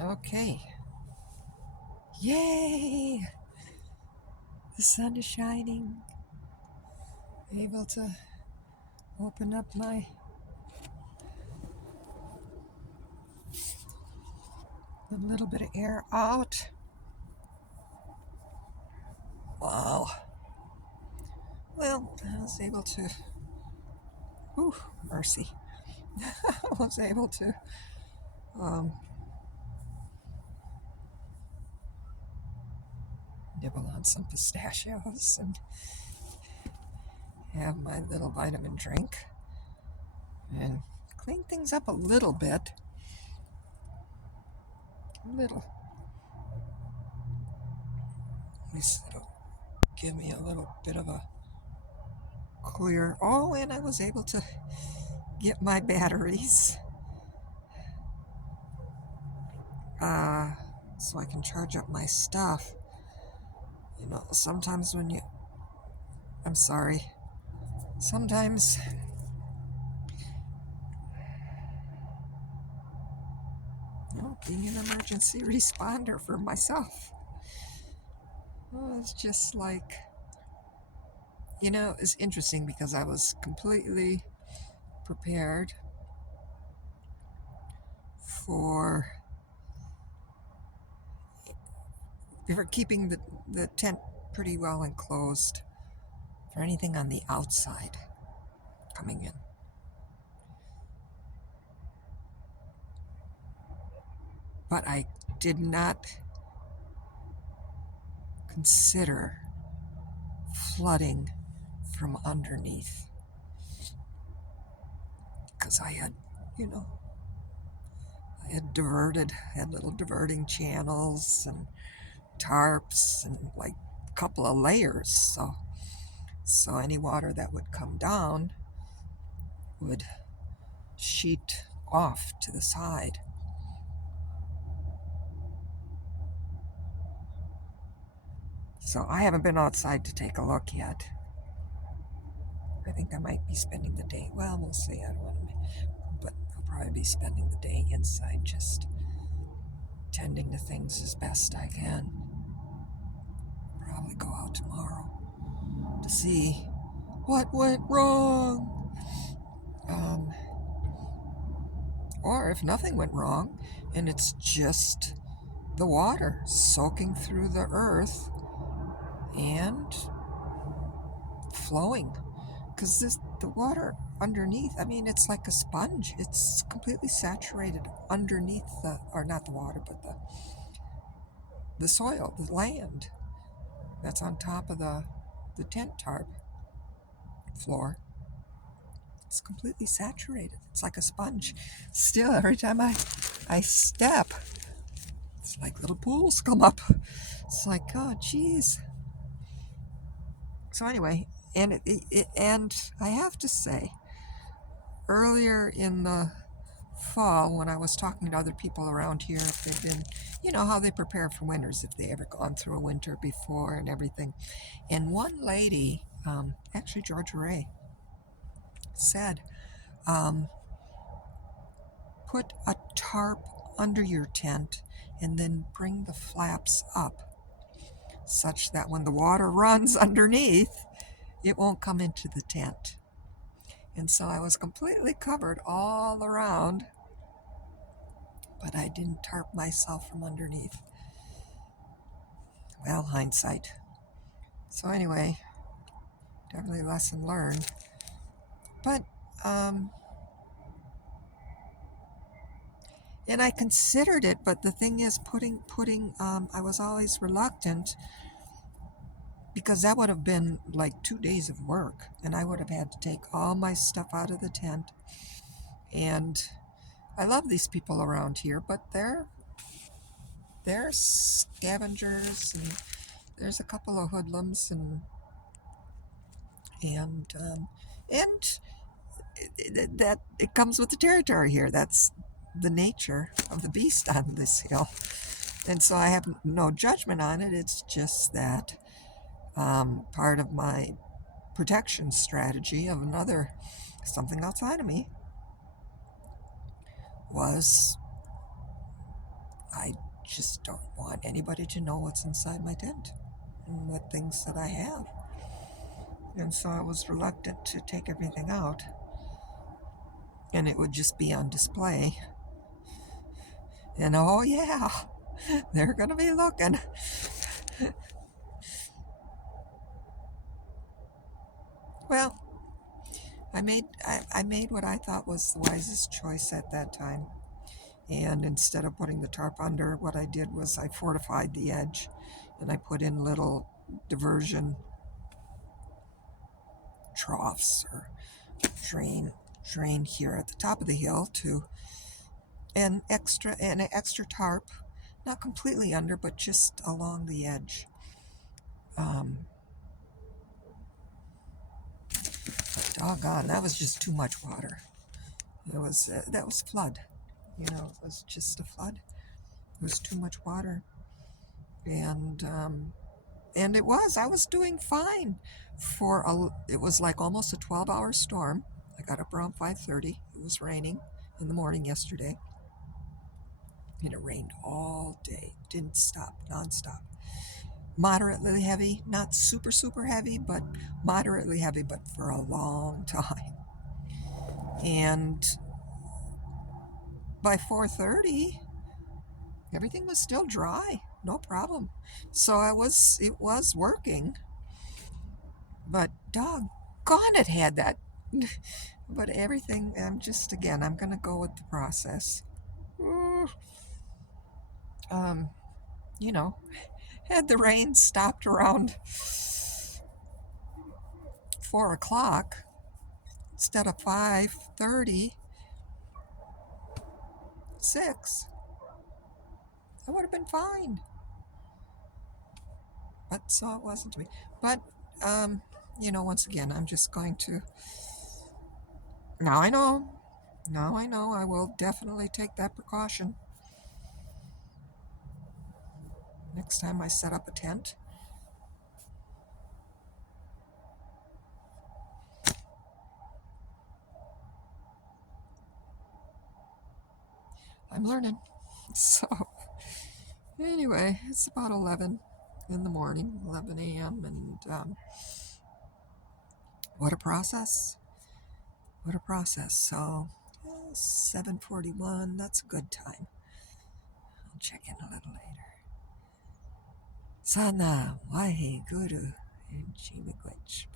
Okay. Yay! The sun is shining. Able to open up a little bit of air out. Wow. Well, I was able to. Whew, mercy. I was able to um, nibble on some pistachios and have my little vitamin drink and clean things up a little bit. A little. At least it'll give me a little bit of a clear. Oh, and I was able to get my batteries so I can charge up my stuff. You know, sometimes when you. I'm sorry. Sometimes. Being an emergency responder for myself. It's just like, it's interesting because I was completely prepared for keeping the tent pretty well enclosed for anything on the outside coming in. But I did not consider flooding from underneath because I had little diverting channels and tarps and like a couple of layers. So any water that would come down would sheet off to the side. So I haven't been outside to take a look yet. I think I might be spending the day. Well, we'll see. I don't want to, but I'll probably be spending the day inside, just tending to things as best I can. Probably go out tomorrow to see what went wrong. Or if nothing went wrong and it's just the water soaking through the earth and flowing. Because the water underneath, I mean, it's like a sponge. It's completely saturated underneath or not the water, but the soil, the land that's on top of the tent tarp floor. It's completely saturated. It's like a sponge. Still, every time I step, it's like little pools come up. It's like, oh, geez. So anyway, and and I have to say, earlier in the fall, when I was talking to other people around here, if they've been, how they prepare for winters, if they ever gone through a winter before and everything. And one lady, actually Georgia Ray, said, put a tarp under your tent and then bring the flaps up such that when the water runs underneath, it won't come into the tent. And so I was completely covered all around, but I didn't tarp myself from underneath. Well, hindsight. So anyway, definitely lesson learned. But, and I considered it, but the thing is putting, I was always reluctant because that would have been like 2 days of work and I would have had to take all my stuff out of the tent. And I love these people around here, but they're scavengers, and there's a couple of hoodlums, and that it comes with the territory here. That's the nature of the beast on this hill. And so I have no judgment on it. It's just that part of my protection strategy of something outside of me was I just don't want anybody to know what's inside my tent and what things that I have. And so I was reluctant to take everything out, and it would just be on display. And oh yeah, they're gonna be looking. Well, I made what I thought was the wisest choice at that time. And instead of putting the tarp under, what I did was I fortified the edge, and I put in little diversion troughs or drain here at the top of the hill to an extra tarp, not completely under, but just along the edge. Um, Doggone, that was just too much water. That was flood. It was just a flood. It was too much water, and I was doing fine it was like almost a 12-hour storm. I got up around 5:30. It was raining in the morning yesterday, and it rained all day. Didn't stop, nonstop. Moderately heavy, not super, super heavy, but moderately heavy, but for a long time. And by 4:30, everything was still dry, no problem. So it was working, but doggone it had that. But everything, I'm gonna go with the process. Um, you know, had the rain stopped around 4 o'clock instead of 5:30, 6, I would have been fine. But so it wasn't to me. But once again, I'm just going to. Now I know. Now I know. I will definitely take that precaution next time I set up a tent. I'm learning. So anyway, it's about 11 in the morning, 11 a.m. And what a process. What a process. So 7:41. That's a good time. I'll check in a little later. Sana, wahe guru, and chimikwich.